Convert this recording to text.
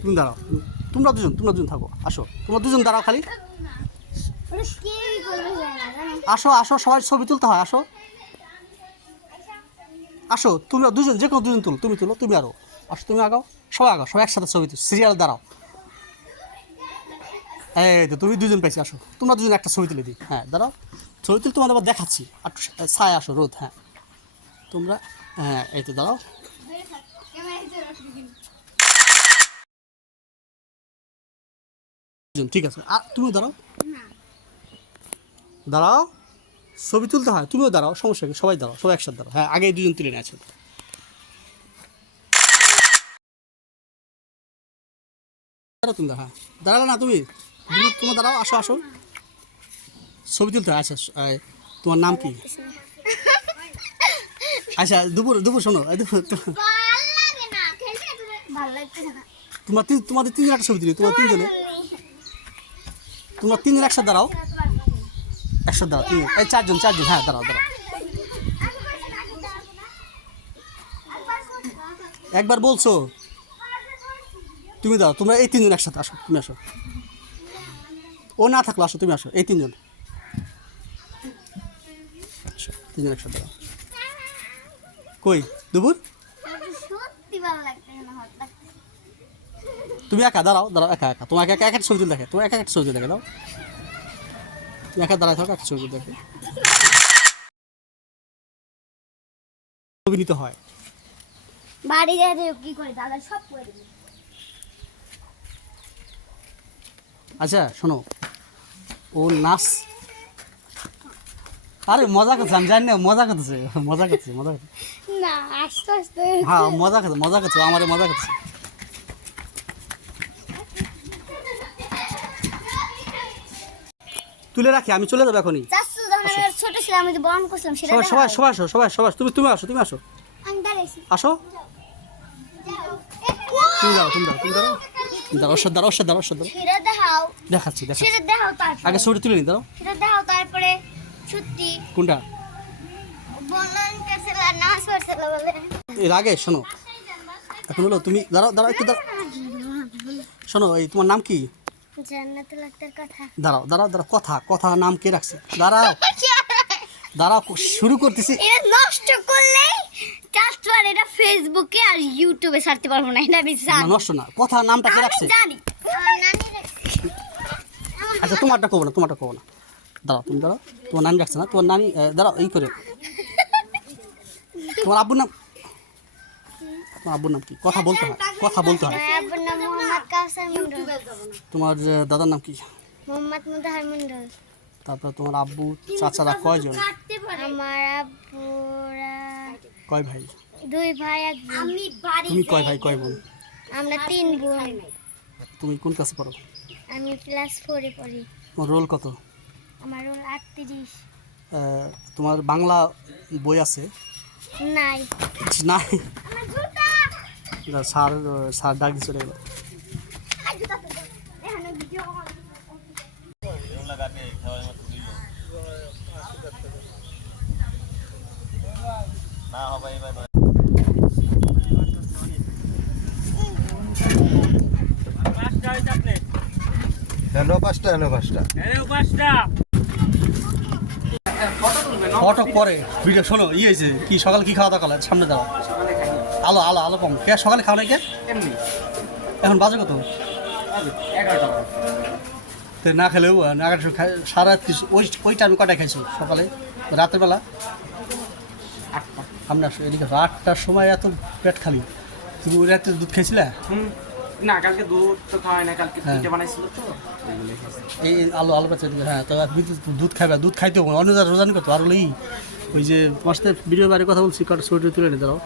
তুমি দাঁড়াও। তোমরা দুজন তোমরা দুজন থাকো। আসো। তোমরা দুজন দাঁড়াও খালি। আসো আসো, সবাই ছবি তুলতে হয়, আসো। আসো তুমি দুজন, যে কোনো দুজন তুলো, তুমি তুলো, তুমি আরও। আসো, তুমি আগাও, সবাই আগাও, সবাই একসাথে ছবি তুলো। সিরিয়াল দাঁড়াও। এই তো, তুমি দুজন পাইছি আসো। তোমরা দুজন একটা ছবি তুলে দিই। হ্যাঁ দাঁড়াও। ছবি তুলে তোমাদের আবার দেখাচ্ছি। আর ছায়, আসো, রোদ হ্যাঁ। তোমরা হ্যাঁ এই তো, দাঁড়াও। ঠিক আছে। আর তুমিও দাঁড়াও। দাঁড়াও। ছবি তুলতে হয় তুমিও দাঁড়াও সমস্যা কি? সবাই দাঁড়াও সবাই একসাথে দাঁড়াও। হ্যাঁ আগে দুজন তুলে নিয়ে আছেন দাঁড়াও তুমি হ্যাঁ। দাঁড়ালে না তুমি? তুমি তোমার দাঁড়াও আসো আসো। ছবি তুলতে হয় আচ্ছা তোমার নাম কি? আচ্ছা দুপুর দুপুর শোনো দুপুর তোমার তিন তোমাদের তিনজন একটা ছবি তুলি তোমার তিনজনে তোমরা তিনজন একসাথে দাঁড়াও। একসাথে দাঁড়াও তিনজন এই চারজন চারজন হ্যাঁ দাঁড়াও দাঁড়াও। একবার বলছো? তুমি দাও তোমরা এই তিনজন একসাথে আসো, তুমি আসো। ও না থাকল আসো, তুমি আসো, এই তিনজন। তিনজন একসাথে কই দুপুর সত্যি ভালো লাগছে। তুমি একা দাঁড়াও দাঁড়াও একা একা। তোমাকে একা একটা ছবি তুলে দেখে তুমি একা একটা ছবি দেখে দাও তুমি একা দাঁড়ায় থাকো একটা ছবি দেখে। ছবি নিতে হয়। বাড়ি যাতে কি করে দাদা সব করে দিবে। আচ্ছা শোনো। ও নাচ। আরে মজা করছে আমি জানি না মজা করতেছে মজা করছে মজা করছে না আস্তে আস্তে। হ্যাঁ মজা করছে মজা করছে আমার মজা করছে তুলে রাখি আমি চলে যাব এখনই। চারশো যখন আমি ছোট ছিলাম আমি বরণ করছিলাম সেটা সবাই সবাই সবাই আসো সবাই সবাই তুমি তুমি আসো তুমি আসো। আমি দাঁড়াইছি। আসো। তুমি তুমি তুমি দাঁড়াও তুমি দাঁড়াও। ওর দাঁড়াও ওর দাঁড়াও ওর দাঁড়াও। সেটা দেখাও। দেখাচ্ছি দেখাচ্ছি। সেটা দেখাও তারপরে। আগে তুলে নি দাঁড়াও। সেটা দেখাও তারপরে। সত্যি। কোনটা? বলে। এর আগে শোনো। এখন হলো তুমি দাঁড়াও দাঁড়াও একটু দাঁড়াও। শোনো এই তোমার নাম কি? জান্নাতুল আক্তার কথা। দাঁড়াও দাঁড়াও দাঁড়াও কথা কথা নাম কে রাখছে? দাঁড়াও। দাঁড়াও শুরু করতেছি। এটা নষ্ট এটা ফেসবুকে আর ইউটিউবে ছাড়তে পারব না এটা আমি জানি। নষ্ট না কথা নামটা কে রাখছে? জানি। আচ্ছা তোমারটা কবো না তোমারটা কবো না। দাঁড়াও তুমি দাঁড়াও তোমার নানি রাখছে না তোমার নানি দাঁড়াও এই করে। তোমার আব্বুর নাম তোমার আব্বুর নাম কি? কথা বলতে হয় কথা বলতে হয় আমার আব্বুর নাম মোহাম্মদ কাউসার মন্ডল তোমার দাদার নাম কি? মোহাম্মদ মুদাহার মন্ডল। তারপর তোমার আব্বু চাচারা কয়জন? আমার আব্বুরা কয় ভাই? দুই ভাই এক আমি বাড়ি তুমি কয় ভাই কয় বোন? আমরা তিন বোন। তুমি কোন ক্লাসে পড়ো? আমি ক্লাস ফোরে পড়ি। তোমার রোল কত? আমার রোল আটত্রিশ। তোমার বাংলা বই আছে? নাই। নাই? স্যার স্যার ডাক চলে গেল এনো পাঁচটা এনো পাঁচটা। ফটো পরে ভিডিও শোনো ই হয়েছে কি সকালে কি খাওয়া দাওয়া সামনে দাও আলো আলো আলো কম। কে সকালে খাওয়া নাই কে? এখন বাজে কত? তো না খেলেও সারা রাত কিছু ওই ওই টাইমে কটায় খাইছো সকালে? রাতের বেলা? আমরা এদিকে রাতটার সময় এত পেট খালি। তুমি ওই রাতে দুধ খেয়েছিলে? না কালকে দুধ তো খাওয়াই না কালকে হ্যাঁ। পিঠে বানাইছিল তো। এই আলু আলু পাচ্ছে হ্যাঁ তো দুধ খাবে দুধ খাইতে হবে অন্য রোজানি করতো আর ওই যে তোমার সাথে ভিডিও বাড়ির কথা বলছি কাটা ছবিটা তুলে নিতে দাও